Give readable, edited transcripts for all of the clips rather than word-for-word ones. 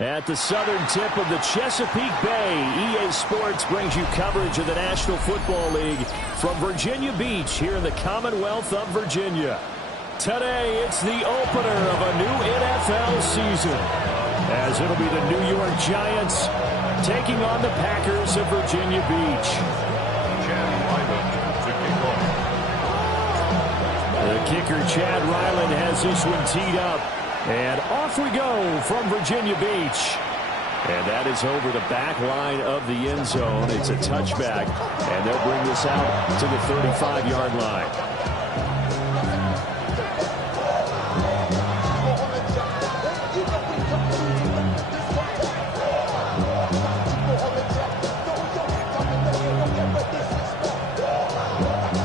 At the southern tip of the Chesapeake Bay, EA Sports brings you coverage of the National Football League from Virginia Beach here in the Commonwealth of Virginia. Today, it's the opener of a new NFL season, as it'll be the New York Giants taking on the Packers of Virginia Beach. The kicker, Chad Ryland, has this one teed up. And off we go from Virginia Beach. And that is over the back line of the end zone. It's a touchback, and they'll bring this out to the 35-yard line.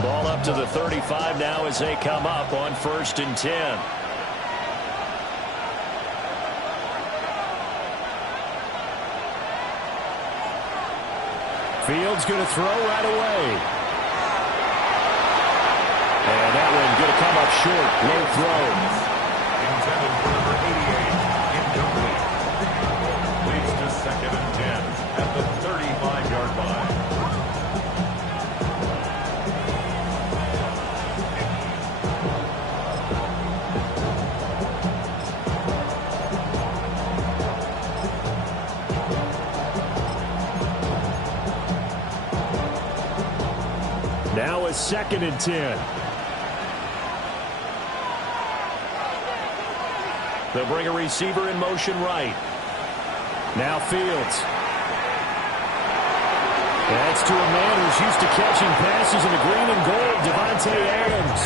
Ball up to the 35 now as they come up on 1st and 10. Fields going to throw right away. And that one going to come up short. Low throw. Intended for number 88. Incomplete. Leads to 2nd and 10 at the 35-yard line. Now a 2nd and 10. They'll bring a receiver in motion right. Now Fields. That's to a man who's used to catching passes in the green and gold, Devontae Adams.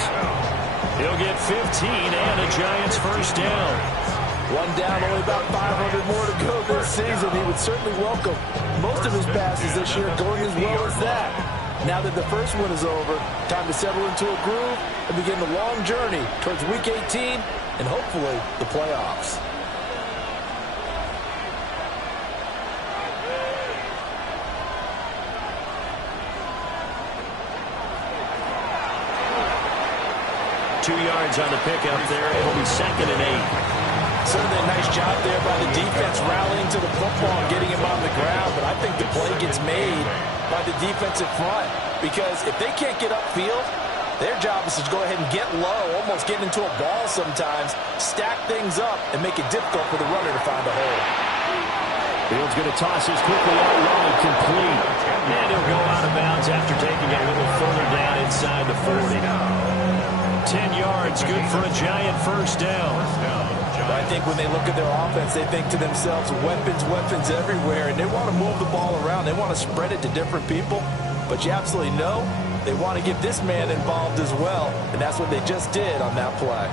He'll get 15 and a Giants first down. One down, only about 500 more to go this season. He would certainly welcome most of his passes this year going as well as that. Now that the first one is over, time to settle into a groove and begin the long journey towards Week 18 and hopefully the playoffs. Two yards on the pickup there. It'll be 2nd and 8. Certainly a nice job there by the defense rallying to the football and getting him on the ground, but I think the play gets made by the defensive front, because if they can't get upfield, their job is to go ahead and get low, almost get into a ball sometimes, stack things up, and make it difficult for the runner to find a hole. Fields going to toss this quickly out wide, complete. And he'll go out of bounds after taking it a little further down inside the 40. 10 yards, good for a Giant first down. I think when they look at their offense, they think to themselves, weapons, weapons everywhere, and they want to move the ball around. They want to spread it to different people, but you absolutely know they want to get this man involved as well, and that's what they just did on that play.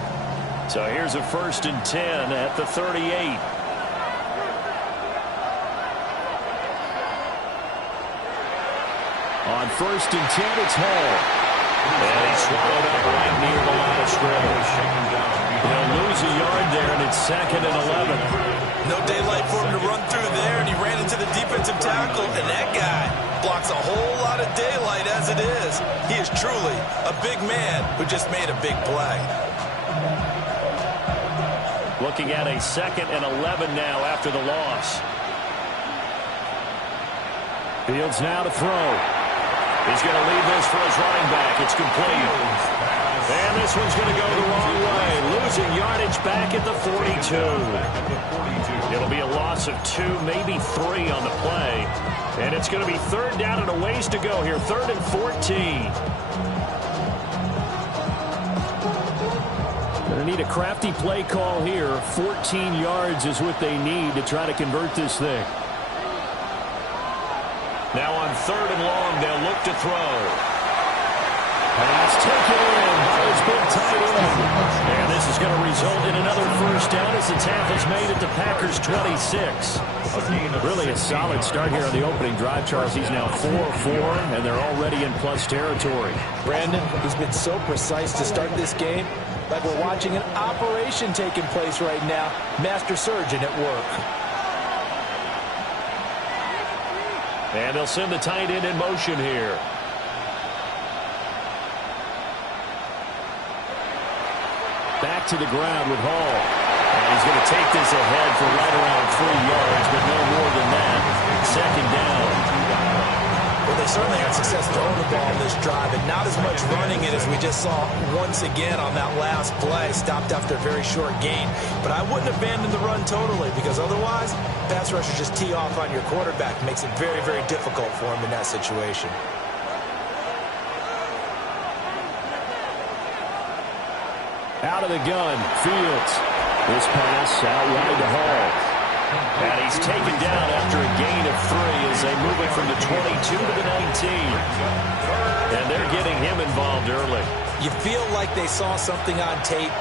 So here's a 1st and 10 at the 38. On 1st and 10, it's Hall. And he swallowed up right near the line of scrimmage. He'll lose a yard there, and it's 2nd and 11. No daylight for him to run through there, and he ran into the defensive tackle, and that guy blocks a whole lot of daylight as it is. He is truly a big man who just made a big play. Looking at a 2nd and 11 now after the loss. Fields now to throw. He's going to leave this for his running back. It's complete. And this one's going to go the wrong way. Losing yardage back at the 42. It'll be a loss of 2, maybe 3 on the play. And it's going to be 3rd down and a ways to go here. 3rd and 14. Going to need a crafty play call here. 14 yards is what they need to try to convert this thing. Now on 3rd and long, they'll look to throw. Pass taken in by his big tight end. And this is going to result in another first down as the tackle's made at the Packers' 26. Really a solid start here on the opening drive, Charles. He's now 4-4, and they're already in plus territory. Brandon, he's been so precise to start this game, like we're watching an operation taking place right now. Master surgeon at work. And they'll send the tight end in motion here. Back to the ground with Hall. And he's going to take this ahead for right around 3 yards, but no more than that. Second down. Well, they certainly had success throwing the ball in this drive, and not as much running it as we just saw once again on that last play. Stopped after a very short gain. But I wouldn't abandon the run totally, because otherwise, pass rushers just tee off on your quarterback. It makes it very, very difficult for him in that situation. Out of the gun, Fields. This pass out wide to Hall. And he's taken down after a gain of 3 as they move it from the 22 to the 19. And they're getting him involved early. You feel like they saw something on tape,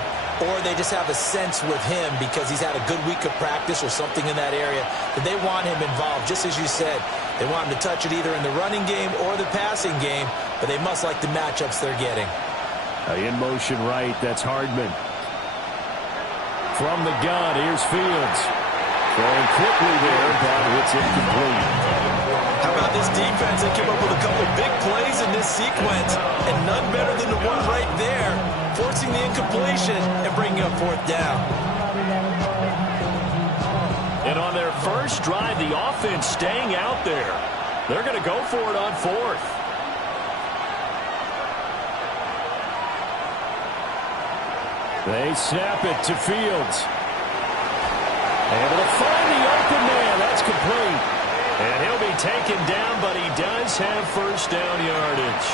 or they just have a sense with him because he's had a good week of practice or something in that area that they want him involved, just as you said. They want him to touch it either in the running game or the passing game, but they must like the matchups they're getting. In motion right, that's Hardman. From the gun, here's Fields. Throwing quickly there, but it's incomplete. How about this defense? They came up with a couple of big plays in this sequence, and none better than the one right there, forcing the incompletion and bringing up 4th down. And on their first drive, the offense staying out there. They're going to go for it on 4th. They snap it to Fields. Able to find the open man. That's complete. And he'll be taken down, but he does have first down yardage.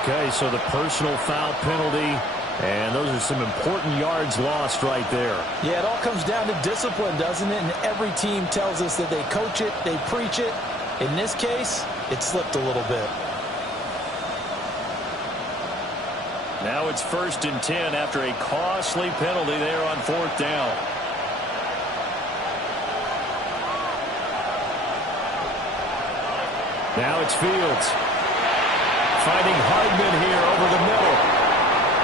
Okay, so the personal foul penalty, and those are some important yards lost right there. Yeah, it all comes down to discipline, doesn't it? And every team tells us that they coach it, they preach it. In this case, it slipped a little bit. Now it's 1st and 10 after a costly penalty there on 4th down. Now it's Fields. Finding Hardman here over the middle.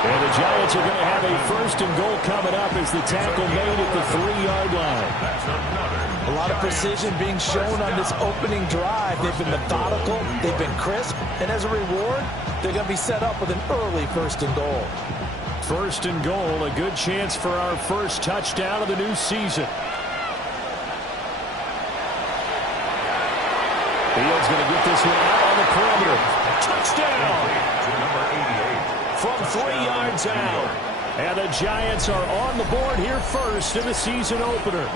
And the Giants are going to have a 1st and goal coming up as the tackle made at the 3-yard line. A lot of precision being shown on this opening drive. They've been methodical, they've been crisp, and as a reward, they're going to be set up with an early 1st and goal. 1st and goal, a good chance for our first touchdown of the new season. Fields going to get this one out on the perimeter. Touchdown! From 3 yards out. And the Giants are on the board here first in the season opener.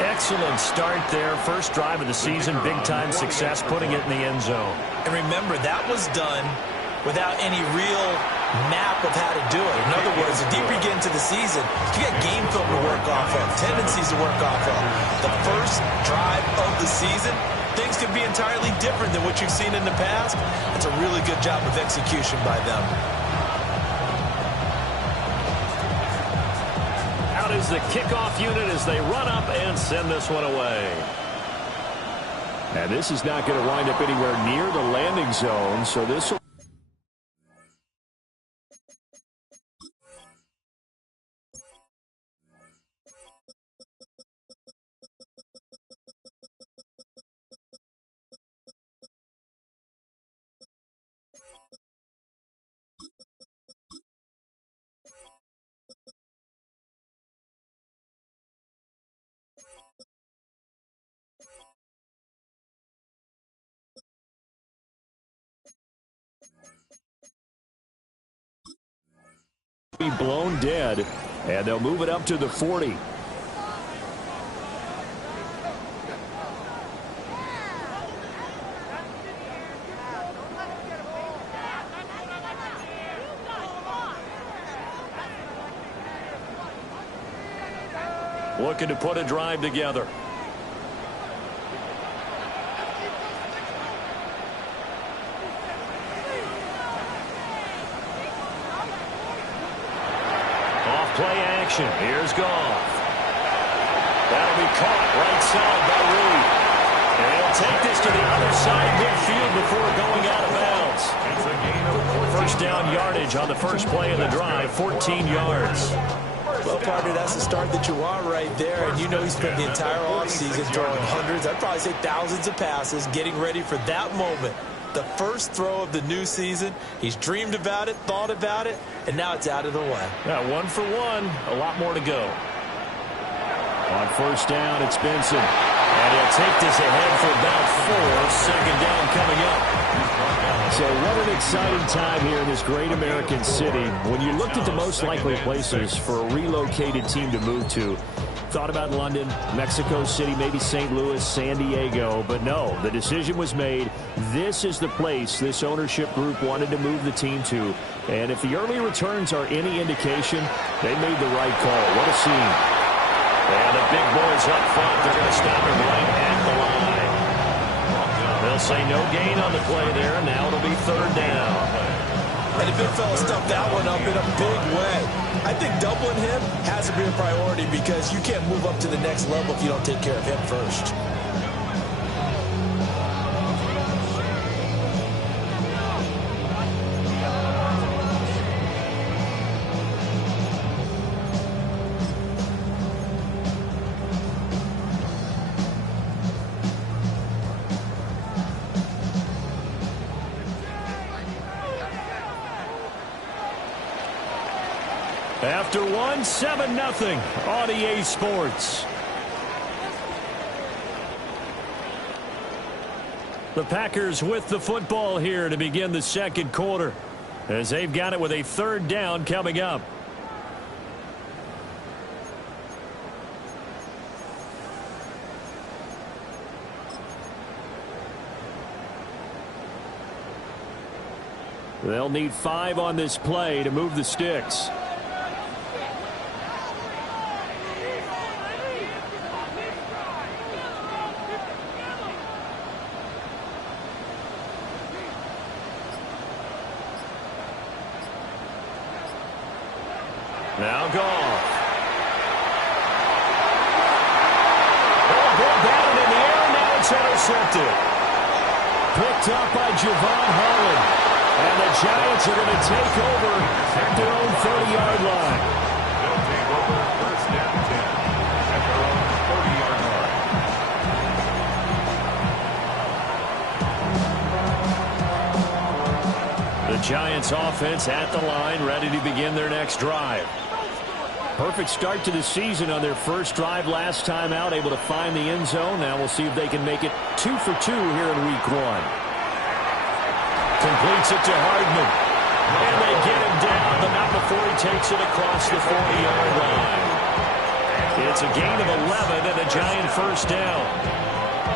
Excellent start there. First drive of the season, big-time success, putting it in the end zone. And remember, that was done without any real map of how to do it. In other words, the deeper you get into the season, you get game film to work off of, tendencies to work off of. The first drive of the season, things could be entirely different than what you've seen in the past. It's a really good job of execution by them. Out is the kickoff unit as they run up and send this one away. And this is not going to wind up anywhere near the landing zone, so this will... be blown dead, and they'll move it up to the 40. Looking to put a drive together. Play action. Here's Goff. That'll be caught right side by Reed. And he'll take this to the other side midfield before going out of bounds. First down yardage on the first play of the drive, 14 yards. Well, partner, that's the start that you want right there. And you know he spent the entire offseason throwing hundreds, I'd probably say thousands of passes, getting ready for that moment The first throw of the new season. He's dreamed about it, thought about it, and now it's out of the way. Yeah, 1 for 1. A lot more to go. On first down, it's Benson. And he'll take this ahead for about 4. Second down coming up. So what an exciting time here in this great American city. When you looked at the most likely places for a relocated team to move to, thought about London, Mexico City, maybe St. Louis, San Diego. But no, the decision was made. This is the place this ownership group wanted to move the team to. And if the early returns are any indication, they made the right call. What a scene. And the big boys up front, they're going to stop him right at the line. They'll say no gain on the play there, and now it'll be third down. And the big fella stuffed that one up in a big way. I think doubling him has to be a priority because you can't move up to the next level if you don't take care of him first. After 1, 7-0 on EA Sports. The Packers with the football here to begin the second quarter, as they've got it with a third down coming up. They'll need 5 on this play to move the sticks. Now Goff. Oh, ball batted in the air. Now it's intercepted. Picked up by Javon Holland. And the Giants are going to take over at their own 30-yard line. They'll take over first down 10 at their own 30-yard line. The Giants offense at the line, ready to begin their next drive. Perfect start to the season on their first drive last time out, able to find the end zone. Now we'll see if they can make it 2 for 2 here in week 1. Completes it to Hardman. And they get him down, but not before he takes it across the 40-yard line. It's a gain of 11 and a Giant first down.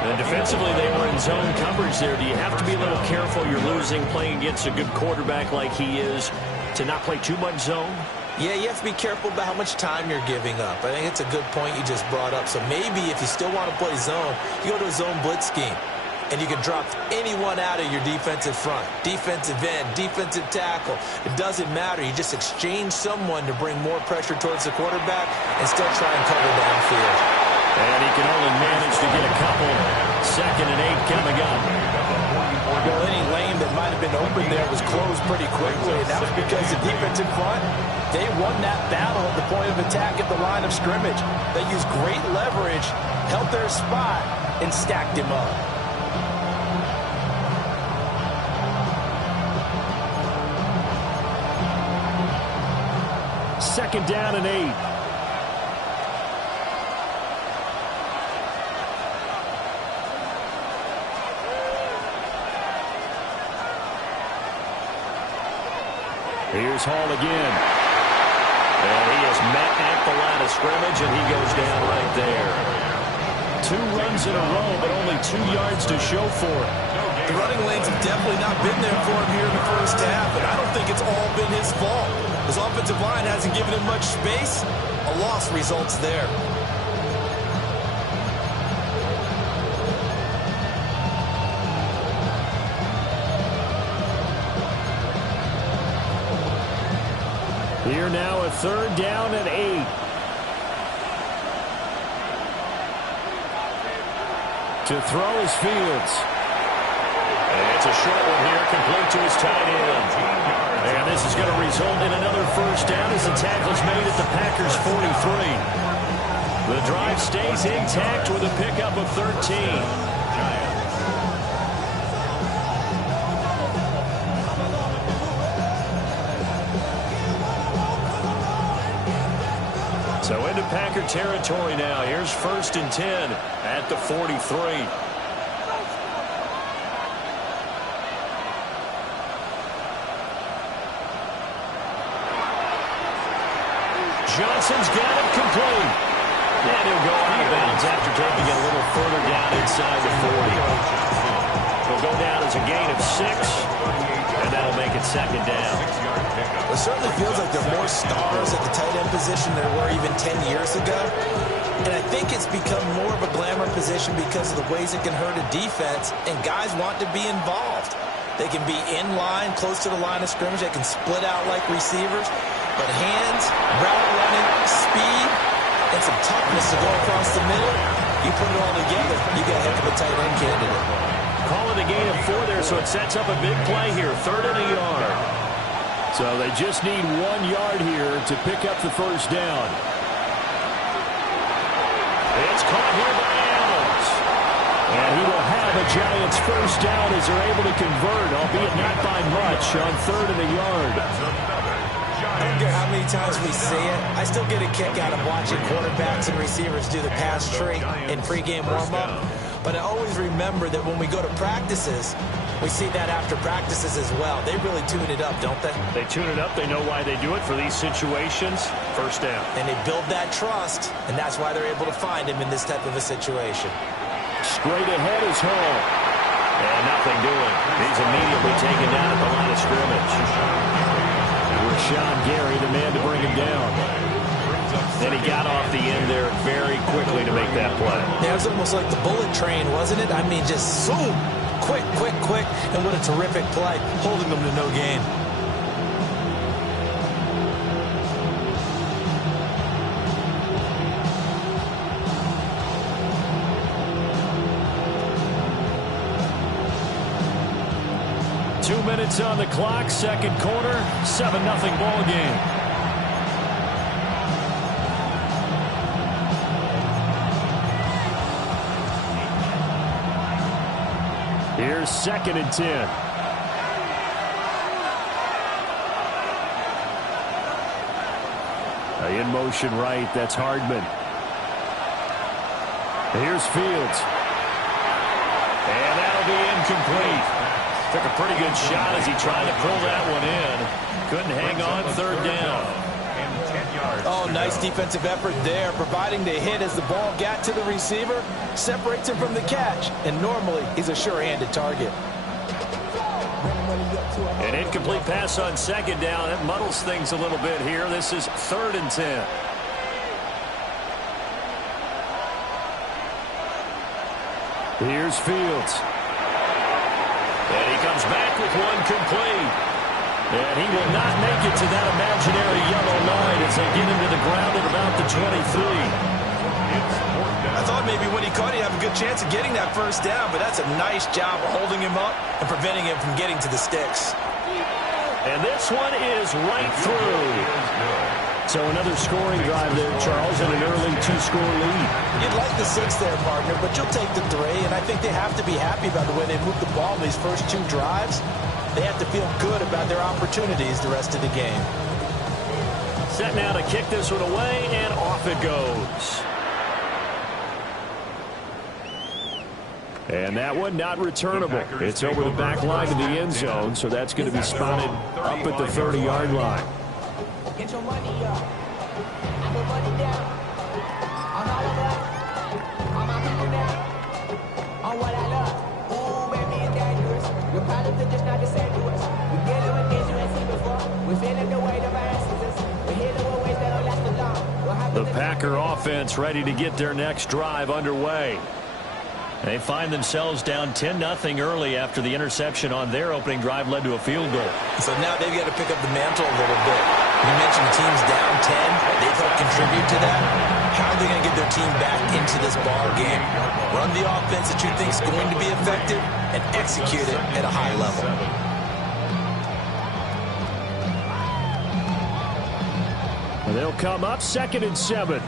And defensively, they were in zone coverage there. Do you have to be a little careful? You're losing playing against a good quarterback like he is to not play too much zone? Yeah, you have to be careful about how much time you're giving up. I think it's a good point you just brought up. So maybe if you still want to play zone, you go to a zone blitz scheme. And you can drop anyone out of your defensive front. Defensive end, defensive tackle. It doesn't matter. You just exchange someone to bring more pressure towards the quarterback and still try and cover downfield. And he can only manage to get a couple. 2nd and 8 coming up. Well, any lane that might have been open there was closed pretty quickly. And that was because the defense in front, they won that battle at the point of attack at the line of scrimmage. They used great leverage, held their spot, and stacked him up. Second down and 8. Here's Hall again. And he is met at the line of scrimmage, and he goes down right there. 2 runs in a row, but only 2 yards to show for it. The running lanes have definitely not been there for him here in the first half, and I don't think it's all been his fault. His offensive line hasn't given him much space. A loss results there. Here now a third down and 8. To throw is Fields. And it's a short one here, complete to his tight end. And this is going to result in another first down as the tackle's made at the Packers' 43. The drive stays intact with a pickup of 13. So into Packer territory now. Here's 1st and 10 at the 43. Johnson's got it complete. And he'll go out of bounds after taking it a little further down inside the 40. He'll go down as a gain of 6, and that'll make it 2nd down. It certainly feels like there are more stars at the tight end position than there were even 10 years ago. And I think it's become more of a glamour position because of the ways it can hurt a defense, and guys want to be involved. They can be in line, close to the line of scrimmage. They can split out like receivers. But hands, route running, speed, and some toughness to go across the middle, you put it all together, you got a heck of a tight end candidate. Call it a gain of 4 there, so it sets up a big play here. 3rd and a yard. So they just need 1 yard here to pick up the 1st down. It's caught here by Adams. And he will have a Giants 1st down as they're able to convert, albeit not by much, on 3rd and a yard. I don't care how many times we see it. I still get a kick out of watching quarterbacks and receivers do the pass tree in pregame warm-up. But I always remember that when we go to practices, we see that after practices as well. They really tune it up, don't they? They tune it up. They know why they do it for these situations. 1st down. And they build that trust, and that's why they're able to find him in this type of a situation. Straight ahead is Hall. And nothing doing. He's immediately taken down at the line of scrimmage. Rashawn Gary, the man to bring him down. Then he got off the end there very quickly to make that play. Yeah, it was almost like the bullet train, wasn't it? I mean, just zoom. Quick, quick, quick. And what a terrific play, holding them to no gain. Two minutes on the clock, 2nd quarter, 7-0 ball game. Here's 2nd and 10. In motion right, that's Hardman. Here's Fields. And that'll be incomplete. Took a pretty good shot as he tried to pull that one in. Couldn't hang on, 3rd down. Oh, nice defensive effort there, providing the hit as the ball got to the receiver, separates him from the catch, and normally he's a sure-handed target. An incomplete pass on 2nd down. That muddles things a little bit here. This is 3rd and 10. Here's Fields. And he comes back with one complete. And he will not make it to that imaginary yellow line as they get him to the ground at about the 23. I thought maybe when he caught it, he'd have a good chance of getting that 1st down, but that's a nice job of holding him up and preventing him from getting to the sticks. And this one is right through. So another scoring drive there, Charles, and an early 2-score lead. You'd like the 6 there, partner, but you'll take the 3, and I think they have to be happy about the way they moved the ball in these first 2 drives. They have to feel good about their opportunities the rest of the game. Set now to kick this one away, and off it goes. And that one not returnable. It's over the back line of the end zone, so that's going to be spotted up at the 30-yard line. Get your money up. I put money down. On all of us. On my people now. On what I love. Ooh, baby, it's dangerous. Your problems are just not the same to us. We're dealing with things you ain't seen before. We're feeling the weight of our ancestors. We're healing with ways that don't last for long. The Packer offense ready to get their next drive underway. They find themselves down 10-0 early after the interception on their opening drive led to a field goal. So now they've got to pick up the mantle a little bit. You mentioned the team's down 10. They've helped contribute to that. How are they going to get their team back into this ball game? Run the offense that you think is going to be effective and execute it at a high level. And they'll come up 2nd and 7.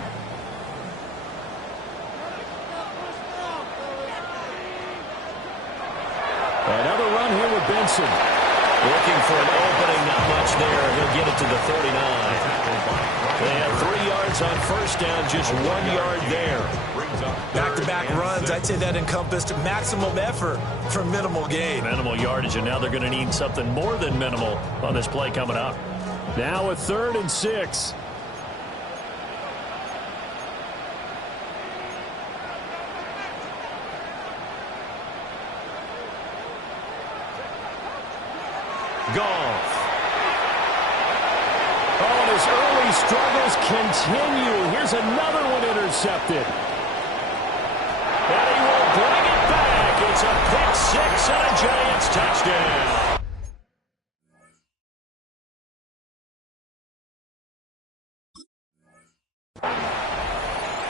Another run here with Benson. Looking for an opening, not much there. He'll get it to the 39. They have 3 yards on first down, just 1 yard there. Back-to-back runs, I'd say that encompassed maximum effort for minimal gain. Minimal yardage, and now they're going to need something more than minimal on this play coming up. Now a 3rd and 6. Goff. Oh, and his early struggles continue. Here's another one intercepted. And he will bring it back. It's a pick 6 and a Giants touchdown.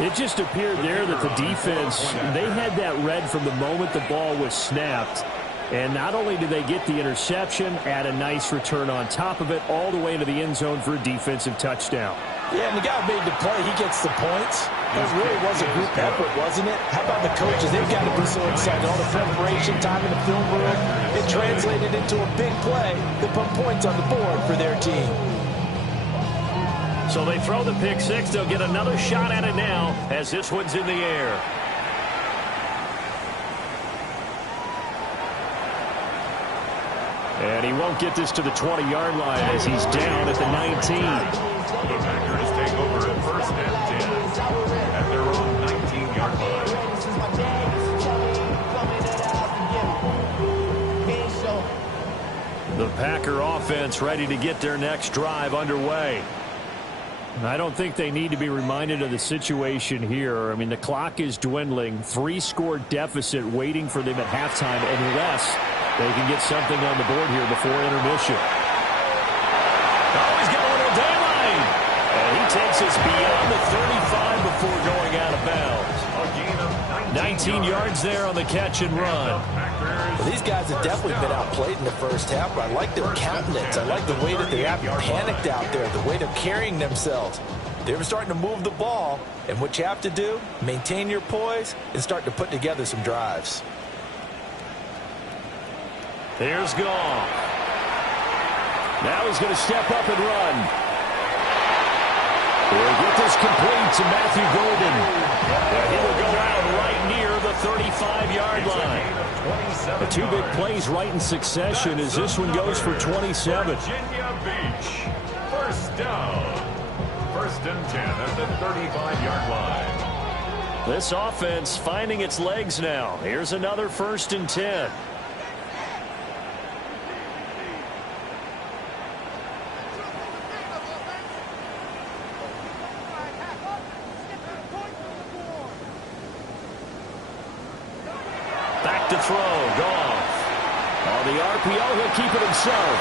It just appeared there that the defense, they had that read from the moment the ball was snapped. And not only did they get the interception, add a nice return on top of it, all the way into the end zone for a defensive touchdown. Yeah, and the guy made the play. He gets the points. It really was a group effort, wasn't it? How about the coaches? They've got to be so excited. All the preparation time in the film room, it translated into a big play that put points on the board for their team. So they throw the pick 6. They'll get another shot at it now as this one's in the air. And he won't get this to the 20-yard line as he's down at the 19. The Packers take over at 1st and 10 at their own 19-yard line. The Packer offense ready to get their next drive underway. I don't think they need to be reminded of the situation here. I mean, the clock is dwindling. 3-score deficit waiting for them at halftime unless they can get something on the board here before intermission. Oh, he's got a little daylight. And he takes us beyond the 35 before going out of bounds. 19 yards there on the catch and run. Well, these guys have definitely been outplayed in the first half, but I like their countenance. I like the way that they haven't panicked out there, the way they're carrying themselves. They're starting to move the ball, and what you have to do, maintain your poise and start to put together some drives. There's Goff. Now he's going to step up and run. He'll get this complete to Matthew Golden. And he will go out right near the 35-yard line. The 2 big plays right in succession as this one goes for 27. Virginia Beach, 1st down. 1st and 10 at the 35-yard line. This offense finding its legs now. Here's another 1st and 10. Back to throw, Goff. On the RPO, he'll keep it himself.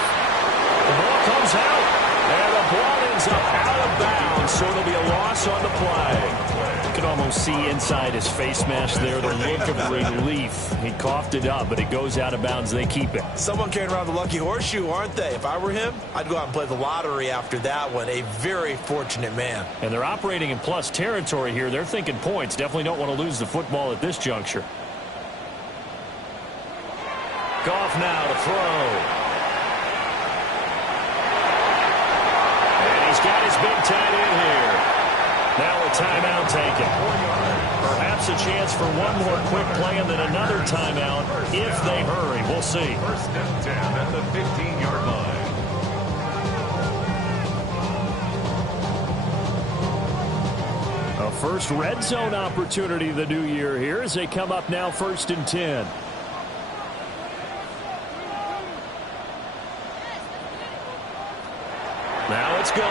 The ball comes out, and the ball ends up out of bounds, so it'll be a loss on the play. You can almost see inside his face mask there the look of relief. He coughed it up, but it goes out of bounds. They keep it. Someone carrying around the lucky horseshoe, aren't they? If I were him, I'd go out and play the lottery after that one. A very fortunate man. And they're operating in plus territory here. They're thinking points. Definitely don't want to lose the football at this juncture. Goff now to throw. And he's got his big tight end here. Now a timeout taken. Perhaps a chance for one more quick play and then another timeout if they hurry. We'll see. 1st and 10 at the 15-yard line. A first red zone opportunity the new year here as they come up now 1st and 10. Now it's gone.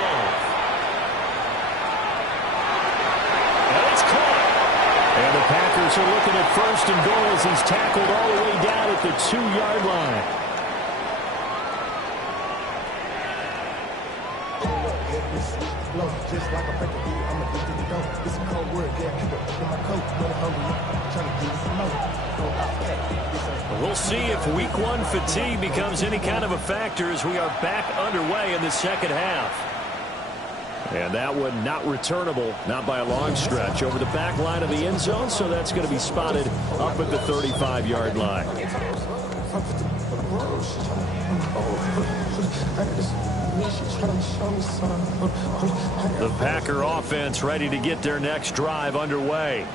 And it's caught. And the Packers are looking at 1st and goal as he's tackled all the way down at the 2-yard line. Just like a break of I'm addicted to dope. It's a cold word, yeah. People in my coat, when I'm hungry, trying to get some more. We'll see if week 1 fatigue becomes any kind of a factor as we are back underway in the second half. And that one not returnable, not by a long stretch, over the back line of the end zone, so that's going to be spotted up at the 35-yard line. The Packer offense ready to get their next drive underway.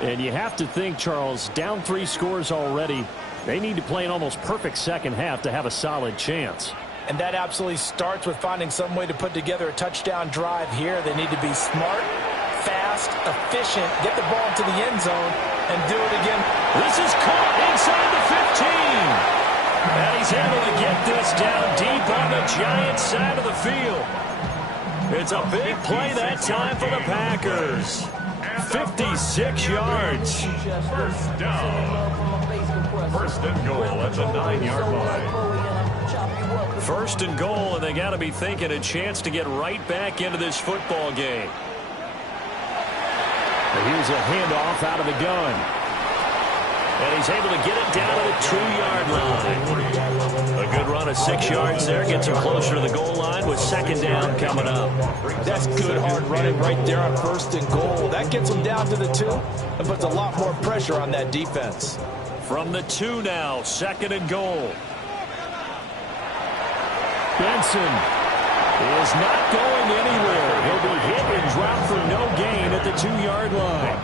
And you have to think, Charles, down 3 scores already. They need to play an almost perfect second half to have a solid chance. And that absolutely starts with finding some way to put together a touchdown drive here. They need to be smart, fast, efficient, get the ball into the end zone, and do it again. This is caught inside the 15. And he's able to get this down deep on the Giants side of the field. It's a big play that time for the Packers. 56 yards. First down. First and goal at the 9-yard line. First and goal, and they got to be thinking a chance to get right back into this football game. And here's a handoff out of the gun. And he's able to get it down to the 2-yard line. A good run of 6 yards there. Gets him closer to the goal line with second down coming up. That's good hard running right there on first and goal. That gets him down to the 2 and puts a lot more pressure on that defense. From the 2 now, second and goal. Benson is not going anywhere. He'll be hit and dropped for no gain at the 2-yard line.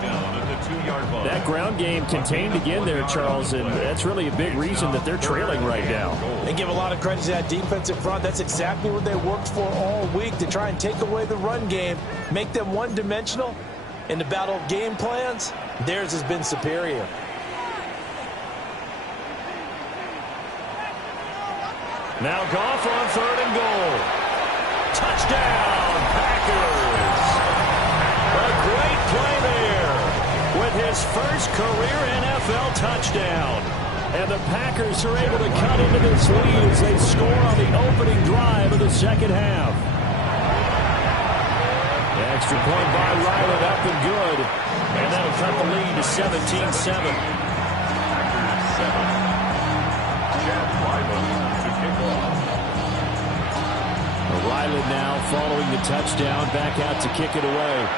That ground game contained again there, Charles, and that's really a big reason that they're trailing right now. They give a lot of credit to that defensive front. That's exactly what they worked for all week, to try and take away the run game, make them one-dimensional. In the battle of game plans, theirs has been superior. Now Goff on third and goal. Touchdown, Packers. A great play there with his first career NFL touchdown. And the Packers are able to cut into this lead as they score on the opening drive of the second half. The extra point by Ryland up and good. And that'll cut the lead to 17-7. Ryland now following the touchdown, back out to kick it away.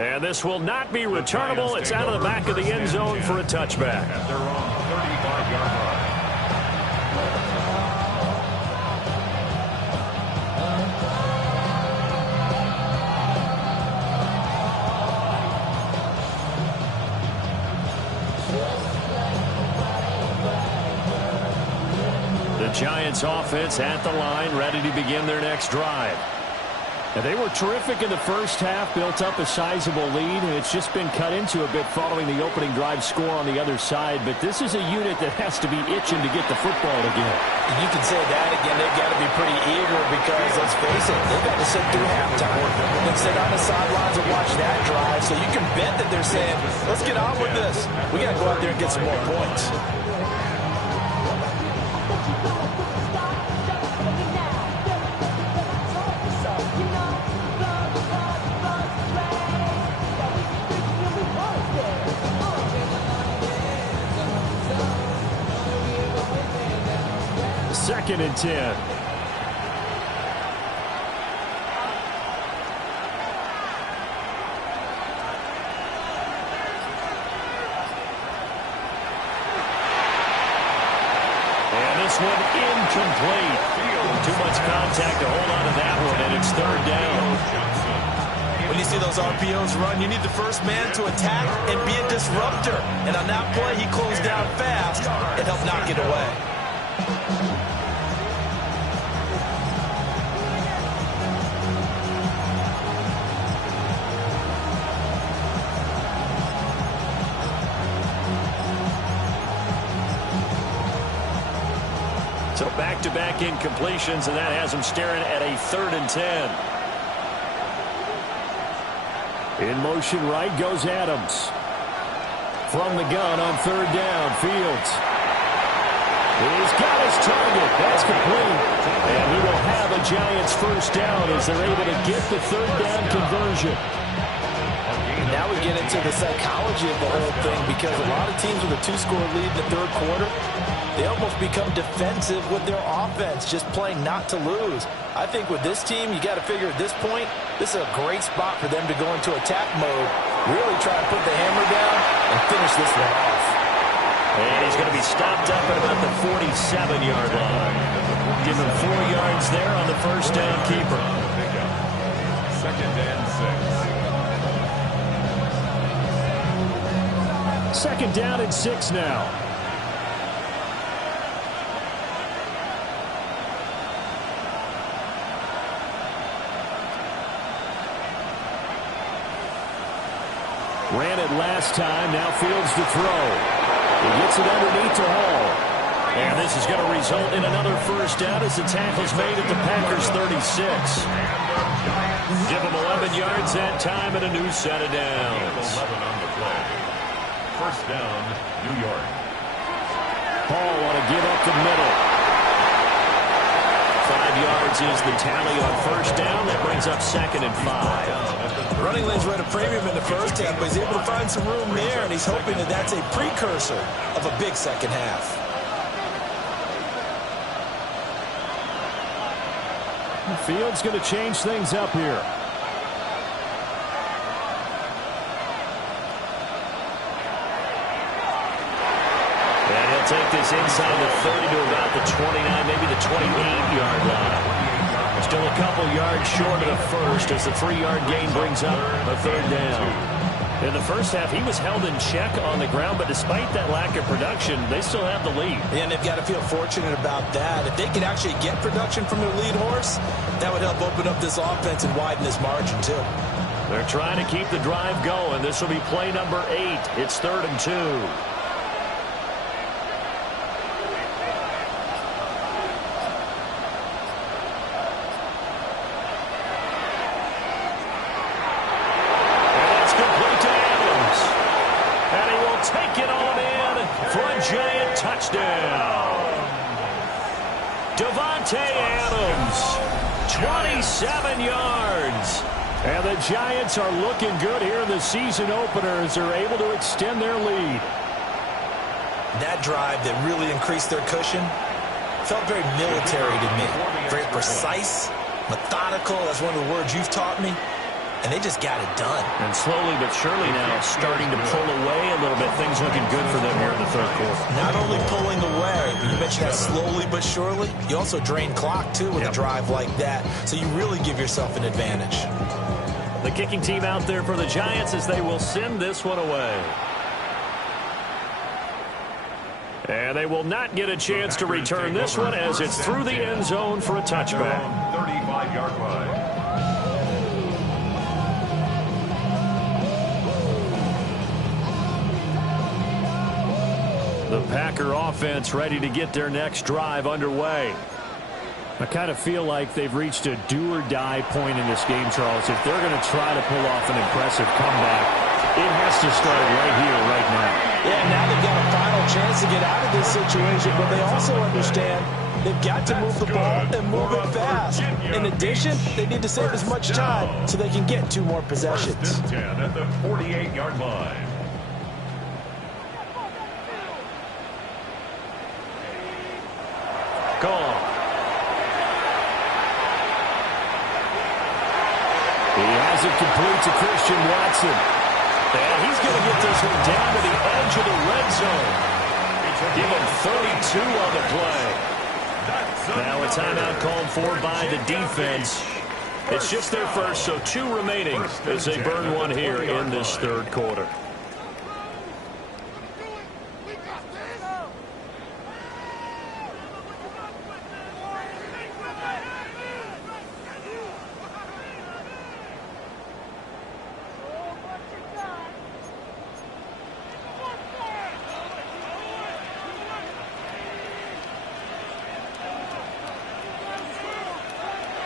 And this will not be returnable. It's out of the back of the end zone for a touchback. They're on 35-yard line. Giants offense at the line, ready to begin their next drive. And they were terrific in the first half, built up a sizable lead, and it's just been cut into a bit following the opening drive score on the other side. But this is a unit that has to be itching to get the football again. You can say that again. They've got to be pretty eager because, let's face it, they've got to sit through halftime and sit on the sidelines and watch that drive. So you can bet that they're saying, let's get on with this. We got to go out there and get some more points. Second and 10. And this one incomplete. Too much contact to hold on to that one, and it's third down. When you see those RPOs run, you need the first man to attack and be a disruptor. And on that play, he closed down fast and helped knock it away. So back-to-back incompletions, and that has him staring at a third and 10. In motion right goes Adams. From the gun on third down, Fields. He's got his target. That's complete. And he will have a Giants first down as they're able to get the third down conversion. Now we get into the psychology of the whole thing, because a lot of teams with a 2-score lead in the third quarter, they almost become defensive with their offense, just playing not to lose. I think with this team, you got to figure at this point, this is a great spot for them to go into attack mode, really try to put the hammer down and finish this one off. And he's going to be stopped up at about the 47-yard line. Give him 4 yards there on the first down keeper. Second and 6. Second down and 6 now. Ran it last time. Now Fields to throw. He gets it underneath to Hall. And this is going to result in another first down as the tackle's made at the Packers' 36. Give them 11 yards that time and a new set of downs. 11 on the play. First down, New York. Hall want to give up the middle. 5 yards is the tally on first down. That brings up second and 5. Running lanes were at a premium in the first half, but he's able to find some room there, and he's hoping that that's a precursor of a big second half. Fields going to change things up here. And he'll take this inside the 30 to about the 29, maybe the 28-yard line. Still a couple yards short of the first as the 3-yard gain brings up a third down. In the first half, he was held in check on the ground, but despite that lack of production, they still have the lead. And they've got to feel fortunate about that. If they could actually get production from their lead horse, that would help open up this offense and widen this margin, too. They're trying to keep the drive going. This will be play number 8. It's 3rd and 2. Adams, 27 yards. And the Giants are looking good here in the season opener as they're able to extend their lead. That drive that really increased their cushion felt very military to me. Very precise, methodical. That's one of the words you've taught me. And they just got it done. And slowly but surely now starting to pull away a little bit. Things looking good for them here in the third quarter. Not only pulling away, but you mentioned that slowly but surely. You also drain clock, too, with a drive like that. So you really give yourself an advantage. The kicking team out there for the Giants as they will send this one away. And they will not get a chance to return this one as it's through the end zone for a touchback. 35-yard line. The Packer offense ready to get their next drive underway. I kind of feel like they've reached a do-or-die point in this game, Charles. If they're going to try to pull off an impressive comeback, it has to start right here, right now. Yeah, now they've got a final chance to get out of this situation, but they also understand they've got to move the ball and move it fast. In addition, they need to save as much time so they can get 2 more possessions. First and 10 at the 48-yard line. Gone. He has it complete to Christian Watson. And he's going to get this one down to the edge of the red zone. Give him 32 on the play. Now a timeout called for by the defense. It's just their first, so 2 remaining as they burn one here in this third quarter.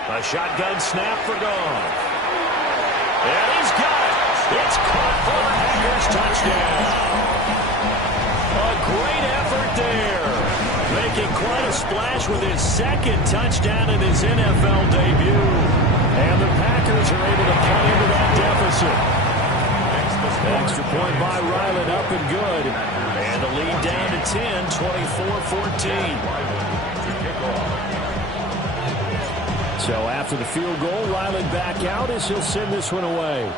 A shotgun snap for Goff. And he's got it. It's caught for the Packers touchdown. A great effort there. Making quite a splash with his 2nd touchdown in his NFL debut. And the Packers are able to cut into that deficit. Extra point by Ryland up and good. And the lead down to 10, 24-14. So after the field goal, Ryland back out as he'll send this one away.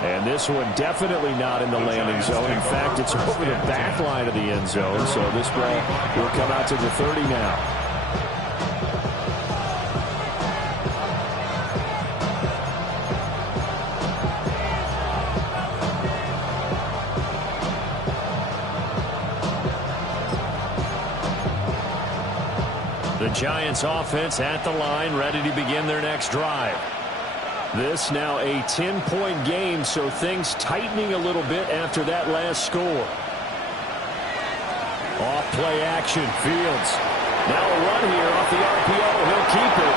And this one definitely not in the landing zone. In fact, it's over the back line of the end zone. So this ball will come out to the 30 now. The Giants offense at the line, ready to begin their next drive. This now a 10-point game, so things tightening a little bit after that last score. Off play action, Fields. Now a run here off the RPO. He'll keep it.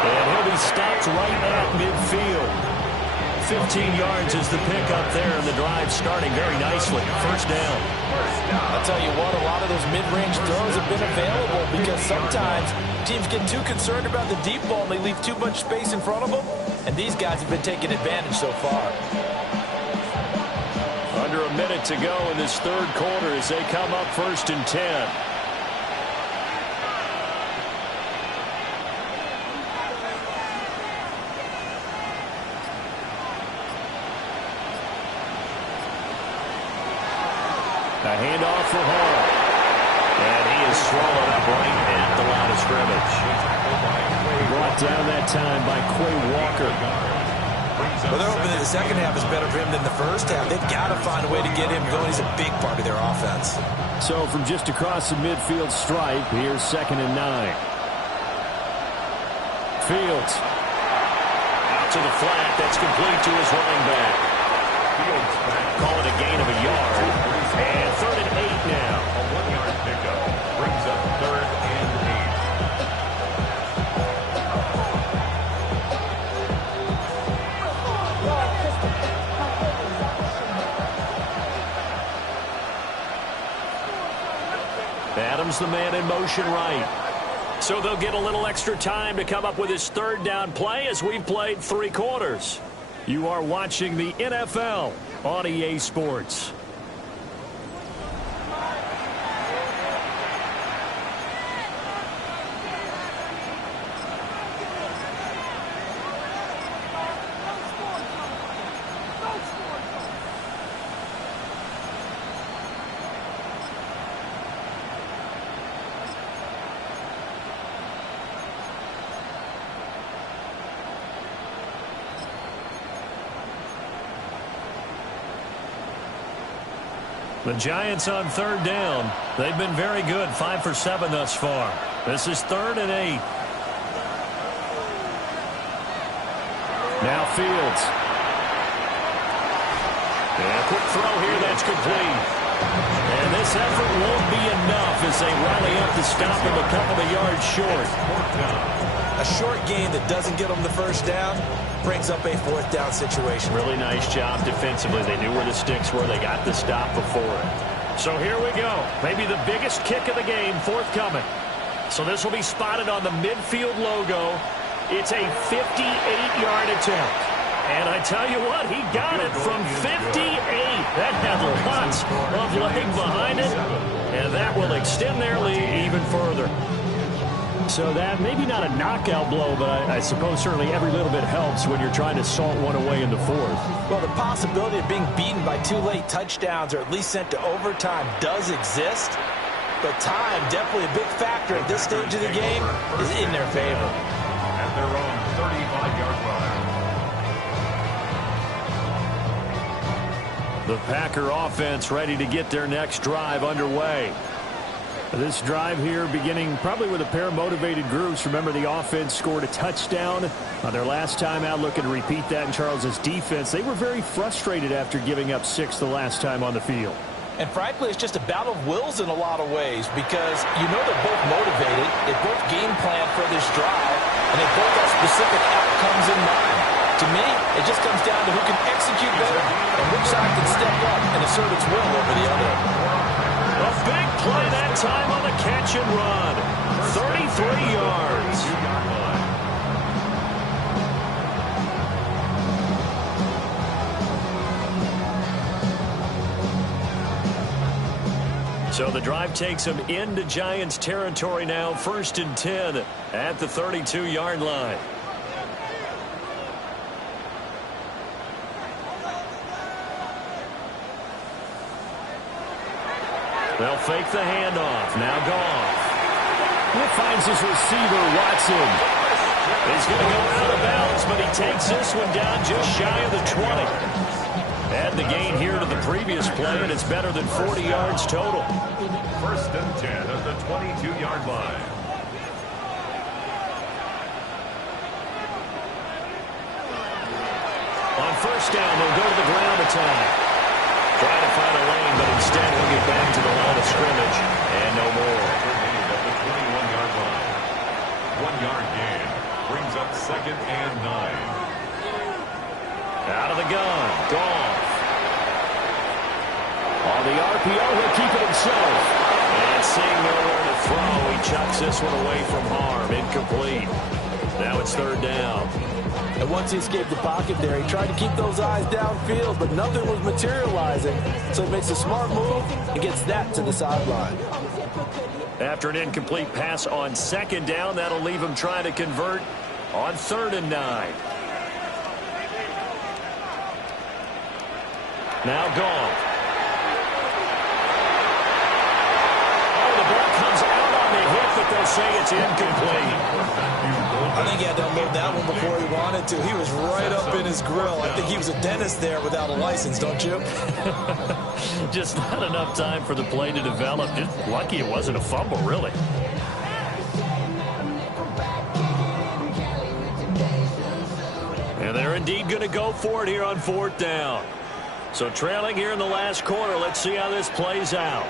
And he'll be stopped right at midfield. 15 yards is the pickup there, and the drive starting very nicely. First down. I'll tell you what, a lot of those mid-range throws have been available because sometimes teams get too concerned about the deep ball and they leave too much space in front of them, and these guys have been taking advantage so far. Under a minute to go in this third quarter as they come up 1st and 10. A handoff for Hall. And he is swallowed up right at the line of scrimmage. Brought down that time by Quay Walker. Well, they're hoping that the second half is better for him than the first half. They've got to find a way to get him going. He's a big part of their offense. So from just across the midfield stripe, here's 2nd and 9. Fields. Out to the flat. That's complete to his running back. Fields call it a gain of a yard. And 3rd and 8 now. A 1-yard pickup brings up 3rd and 8. Adams the man in motion right. So they'll get a little extra time to come up with his 3rd down play as we've played 3 quarters. You are watching the NFL on EA Sports. The Giants on 3rd down. They've been very good, 5 for 7 thus far. This is 3rd and 8. Now Fields. And a quick throw here, that's complete. And this effort won't be enough as they rally up to stop him a couple of yards short. A short gain that doesn't get them the first down brings up a 4th down situation. Really nice job defensively. They knew where the sticks were. They got the stop before it. So here we go. Maybe the biggest kick of the game forthcoming. So this will be spotted on the midfield logo. It's a 58-yard attempt. And I tell you what, he got it from 58. That had lots of leg behind it. And that will extend their lead even further. So that, maybe not a knockout blow, but I suppose certainly every little bit helps when you're trying to salt one away in the 4th. Well, the possibility of being beaten by 2 late touchdowns or at least sent to overtime does exist. But time, definitely a big factor at this stage of the game, is in their favor. At their own 35-yard line. The Packer offense ready to get their next drive underway. This drive here beginning probably with a pair of motivated groups. Remember, the offense scored a touchdown on their last time out, looking to repeat that in Charles's defense. They were very frustrated after giving up 6 the last time on the field. And frankly, it's just a battle of wills in a lot of ways because you know they're both motivated, they both game plan for this drive, and they both have specific outcomes in mind. To me, it just comes down to who can execute better and which side can step up and assert its will over the other. A big play that time on the catch and run. 33 yards. So the drive takes them into Giants territory now. 1st and 10 at the 32-yard line. They'll fake the handoff. Now Goff. He finds his receiver, Watson. He's going to go out of bounds, but he takes this one down just shy of the 20. Add the gain here to the previous play, and it's better than 40 yards total. First and 10 at the 22-yard line. On first down, they'll go to the ground attack. Trying to find a lane, but instead we'll get back to the line of scrimmage. And no more. At the 21-yard line. 1-yard gain. Brings up second and 9. Out of the gun. Goff. On the RPO, he'll keep it himself. And seeing nowhere to throw, he chucks this one away from harm. Incomplete. Now it's third down. And once he escaped the pocket there, he tried to keep those eyes downfield, but nothing was materializing. So he makes a smart move and gets that to the sideline. After an incomplete pass on second down, that'll leave him trying to convert on 3rd and 9. Now Goff. Oh, the ball comes out on the hit, but they'll say it's incomplete. I think he had to unload that one before he wanted to. He was right up in his grill. I think he was a dentist there without a license, don't you? Just not enough time for the play to develop. Just lucky it wasn't a fumble, really. And they're indeed going to go for it here on 4th down. So trailing here in the last quarter. Let's see how this plays out.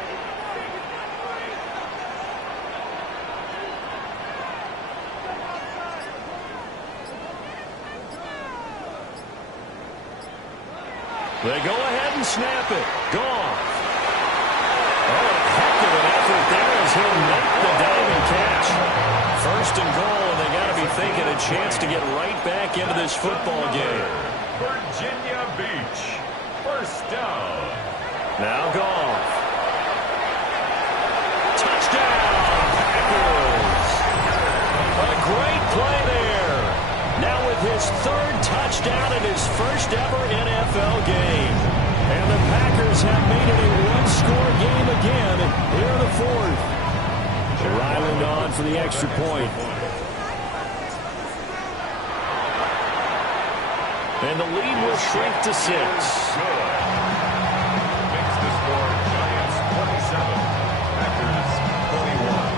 They go ahead and snap it. Goff. Oh, a heck of an effort there as he'll make the diving catch. First and goal, and they got to be thinking a chance to get right back into this football game. Virginia Beach. First down. Now Goff. Touchdown, Packers. A great play there. Now with his 3rd touchdown in his first ever NFL game. And the Packers have made it a one-score game again here in the 4th. Ryland on for the extra point. And the lead will shrink to 6. Makes the score Giants 27. Packers 21.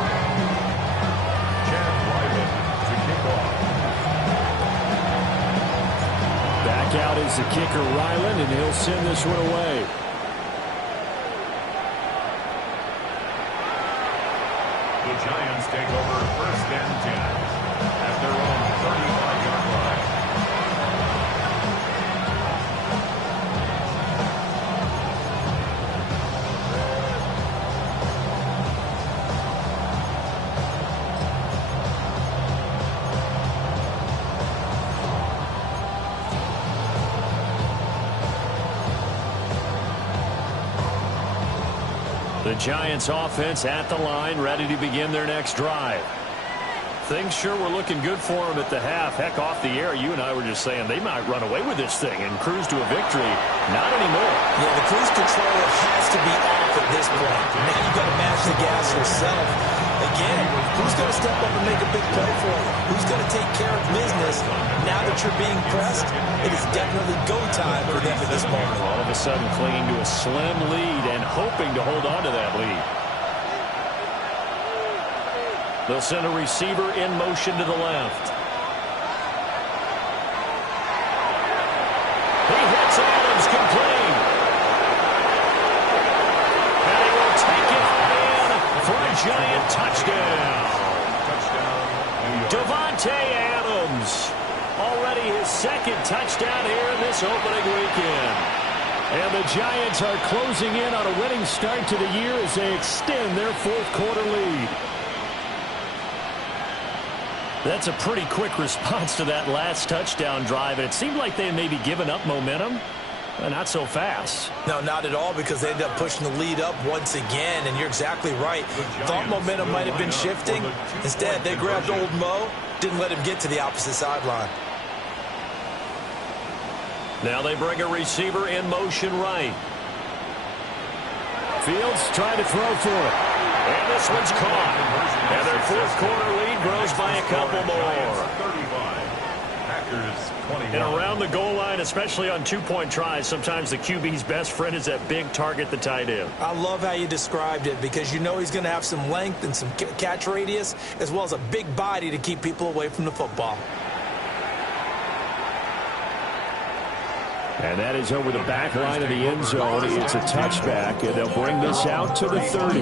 Chad Ryland to kick off. Back out is the kicker, Ryland, and he'll send this one away. The Giants take over first and 10 at their own 35-yard line. The Giants offense at the line, ready to begin their next drive. Things sure were looking good for them at the half. Heck, off the air, you and I were just saying they might run away with this thing and cruise to a victory. Not anymore. Yeah, the cruise control has to be off at this point. Now you got to match the gas yourself. Again, who's going to step up and make a big play for you? Who's going to take care of business? Now that you're being pressed, it is definitely go time for them at this moment. All of a sudden clinging to a slim lead and hoping to hold on to that lead. They'll send a receiver in motion to the left. He hits Adams, complete. And he will take it in for a Giant touchdown. Devontae Adams, already his 2nd touchdown here in this opening weekend. And the Giants are closing in on a winning start to the year as they extend their 4th quarter lead. That's a pretty quick response to that last touchdown drive. And it seemed like they had maybe given up momentum. Not so fast. No, not at all, because they ended up pushing the lead up once again. And you're exactly right. Thought momentum might have been shifting. Instead, they grabbed old Mo, didn't let him get to the opposite sideline. Now they bring a receiver in motion right. Fields trying to throw for it. And this one's caught. And their fourth quarter lead grows by a couple more. 35. Packers 21. And around the goal line, especially on two-point tries, sometimes the QB's best friend is that big target, the tight end. I love how you described it because you know he's going to have some length and some catch radius as well as a big body to keep people away from the football. And that is over the back line of the end zone. It's a touchback, and they'll bring this out to the 30.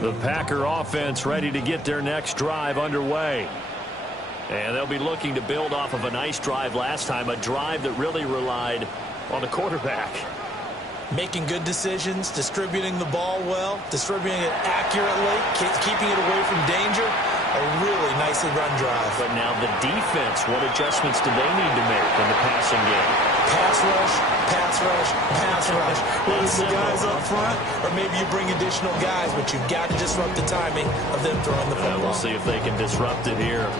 The Packer offense ready to get their next drive underway. And they'll be looking to build off of a nice drive last time, a drive that really relied on the quarterback. Making good decisions, distributing the ball well, distributing it accurately, keeping it away from danger. A really nicely run drive. But now the defense, what adjustments do they need to make in the passing game? Pass rush, pass rush, pass rush. Whether it's the guys up front or maybe you bring additional guys, but you've got to disrupt the timing of them throwing the football. We'll see if they can disrupt it here.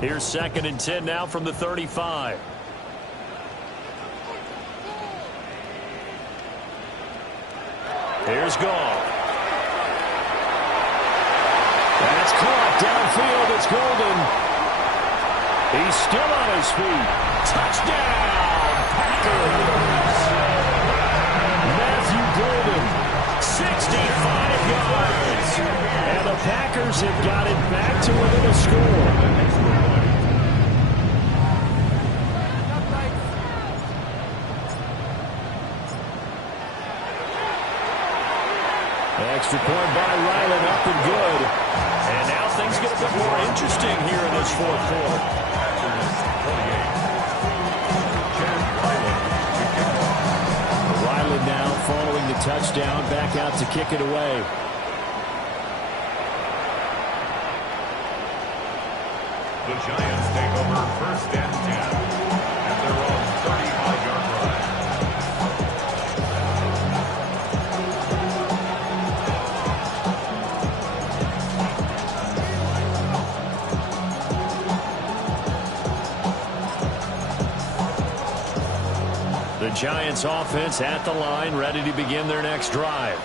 Here's 2nd and 10 now from the 35. Here's Goff. And it's caught downfield. It's Golden. He's still on his feet. Touchdown, Packers. Matthew Golden, 65 yards. And the Packers have got it back to within a score. Extra point by Ryland, up and good. And now things get a bit more interesting here in this fourth quarter. Ryland now following the touchdown, back out to kick it away. The Giants take over 1st and 10 at their own 35-yard line. The Giants offense at the line, ready to begin their next drive.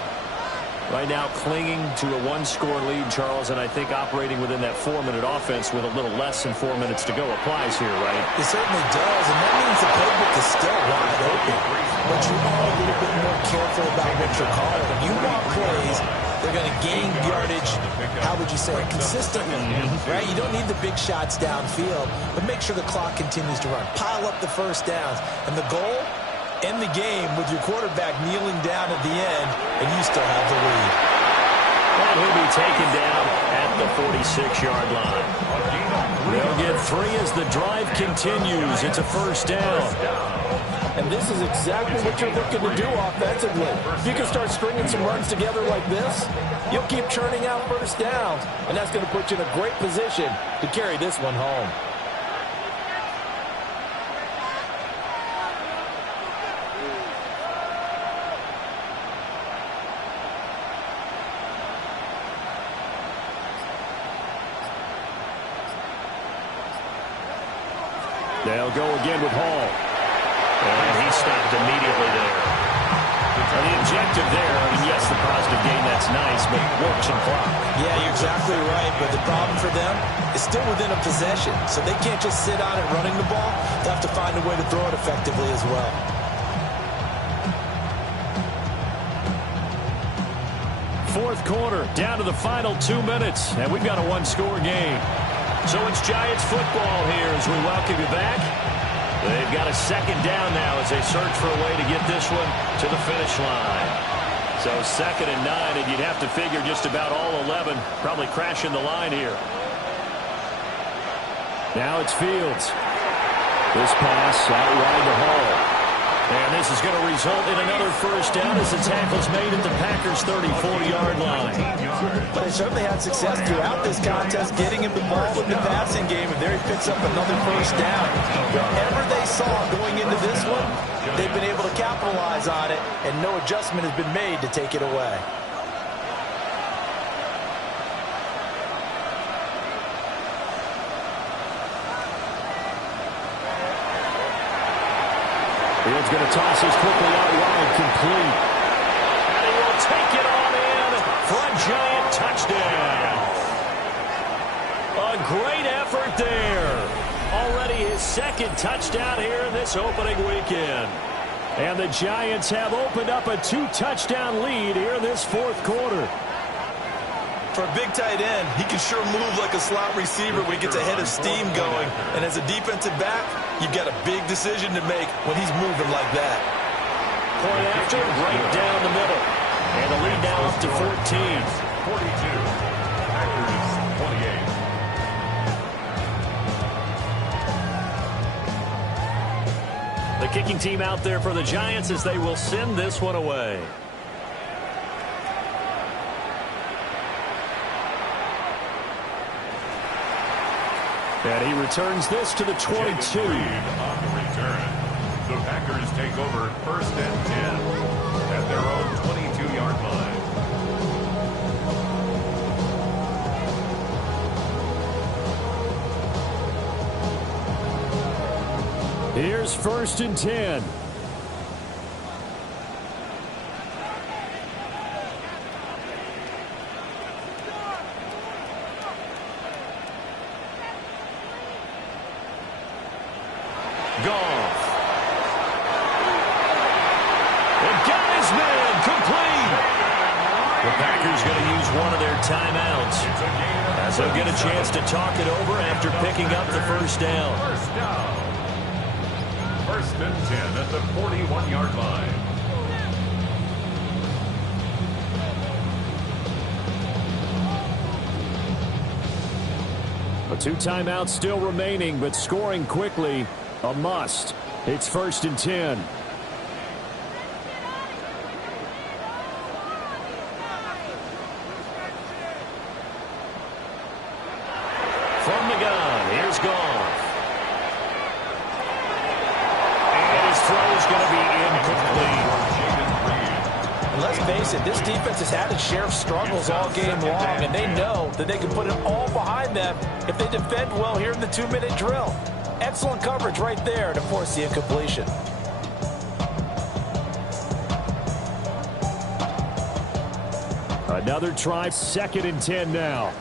Right now clinging to a one-score lead, Charles, and I think operating within that 4-minute offense with a little less than 4 minutes to go applies here, right? It certainly does, and that means the playbook is still wide open. But you are a little bit more careful about what you're calling. You want plays, they're going to gain yardage, how would you say it, consistently, right? You don't need the big shots downfield, but make sure the clock continues to run. Pile up the first downs, and the goal, end the game with your quarterback kneeling down at the end, and you still have the lead. And he'll be taken down at the 46-yard line. They'll get 3 as the drive continues. It's a first down. And this is exactly what you're looking to do offensively. If you can start stringing some runs together like this, you'll keep churning out first downs, and that's going to put you in a great position to carry this one home. They'll go again with Hall. And he stopped immediately there. And the objective there, I mean, yes, the positive gain, that's nice, but work some clock. Yeah, you're exactly right, but the problem for them is still within a possession, so they can't just sit on it running the ball. They'll have to find a way to throw it effectively as well. Fourth quarter, down to the final 2 minutes, and we've got a one-score game. So it's Giants football here as we welcome you back. They've got a second down now as they search for a way to get this one to the finish line. So 2nd and 9, and you'd have to figure just about all 11 probably crashing the line here. Now it's Fields. This pass out wide to Hall. And this is going to result in another first down as the tackle's made at the Packers' 34-yard line. But they certainly had success throughout this contest getting him the ball in the passing game, and there he picks up another first down. Whatever they saw going into this one, they've been able to capitalize on it, and no adjustment has been made to take it away. Field's going to toss this quickly out wide, complete. And he will take it on in for a giant touchdown. A great effort there. Already his second touchdown here in this opening weekend. And the Giants have opened up a 2-touchdown lead here in this fourth quarter. For a big tight end, he can sure move like a slot receiver when he gets a head of steam going. And as a defensive back, you've got a big decision to make when he's moving like that. Point after, right down the middle. And the lead now up to 14. 42. Packers 28. The kicking team out there for the Giants as they will send this one away. And he returns this to the 22. On the return, the Packers take over first and 10 at their own 22-yard line. Here's first and 10. Goff. And got his man complete. The Packers going to use one of their timeouts as they'll get a chance to talk it over after picking up the first down. First down. First and 10 at the 41-yard line. A 2 timeouts still remaining, but scoring quickly a must. It's first and 10. From the gun, here's Goff. And his throw is going to be incomplete. And let's face it, this defense has had its share of struggles all game long, and they know that they can put it all behind them if they defend well here in the 2-minute drill. Excellent coverage right there to force the incompletion. Another try, second and 10 now.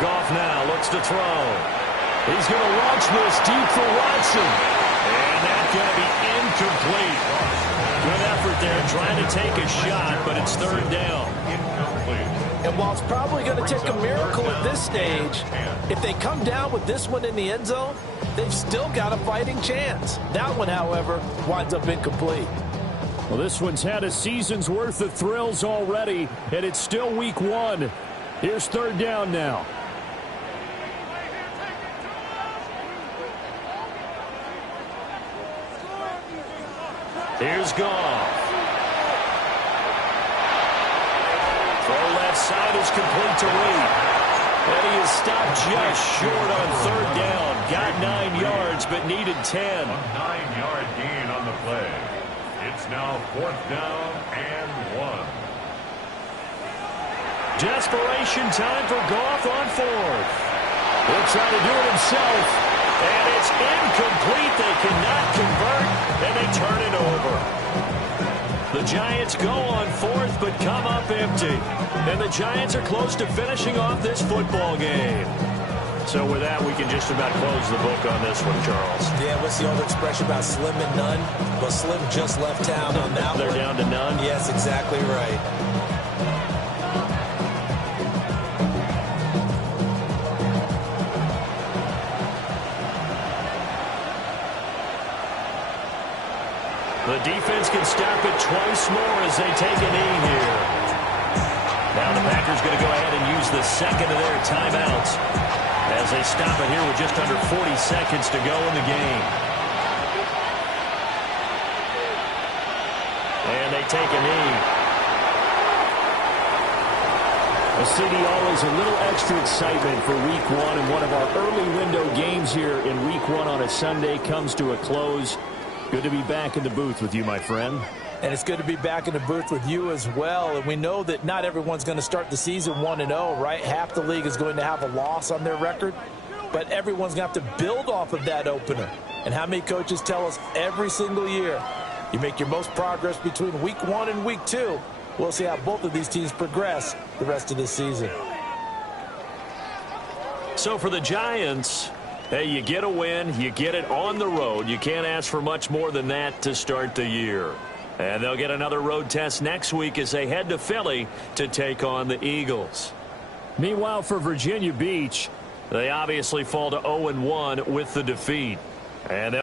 Goff now looks to throw. He's going to launch this deep for Watson. And that's going to be incomplete. Good effort there trying to take a shot, but it's third down. Incomplete. And while it's probably going to take a miracle at this stage, if they come down with this one in the end zone, they've still got a fighting chance. That one, however, winds up incomplete. Well, this one's had a season's worth of thrills already, and it's still week 1. Here's third down now. Here's Goff. Throw left side is complete to Reed. And he is stopped just short on third down. Got 9 yards, but needed 10. A 9-yard gain on the play. It's now fourth down and 1. Desperation time for Goff on fourth. He'll try to do it himself. And it's incomplete. They cannot convert, and they turn it over. The Giants go on fourth, but come up empty. And the Giants are close to finishing off this football game. So with that, we can just about close the book on this one, Charles. Yeah, what's the old expression about slim and none? Well, Slim just left town on that They're one. down to none? Yes, exactly right. The defense can stop it twice more as they take a knee here. is going to go ahead and use the second of their timeouts as they stop it here with just under 40 seconds to go in the game. And they take a knee. CD, always a little extra excitement for Week 1, and one of our early window games here in Week 1 on a Sunday comes to a close. Good to be back in the booth with you, my friend. And it's good to be back in the booth with you as well. And we know that not everyone's going to start the season 1-0, right? Half the league is going to have a loss on their record. But everyone's going to have to build off of that opener. And how many coaches tell us every single year, you make your most progress between Week 1 and Week 2. We'll see how both of these teams progress the rest of this season. So for the Giants, hey, you get a win, you get it on the road. You can't ask for much more than that to start the year. And they'll get another road test next week as they head to Philly to take on the Eagles. Meanwhile, for Virginia Beach, they obviously fall to 0-1 with the defeat. And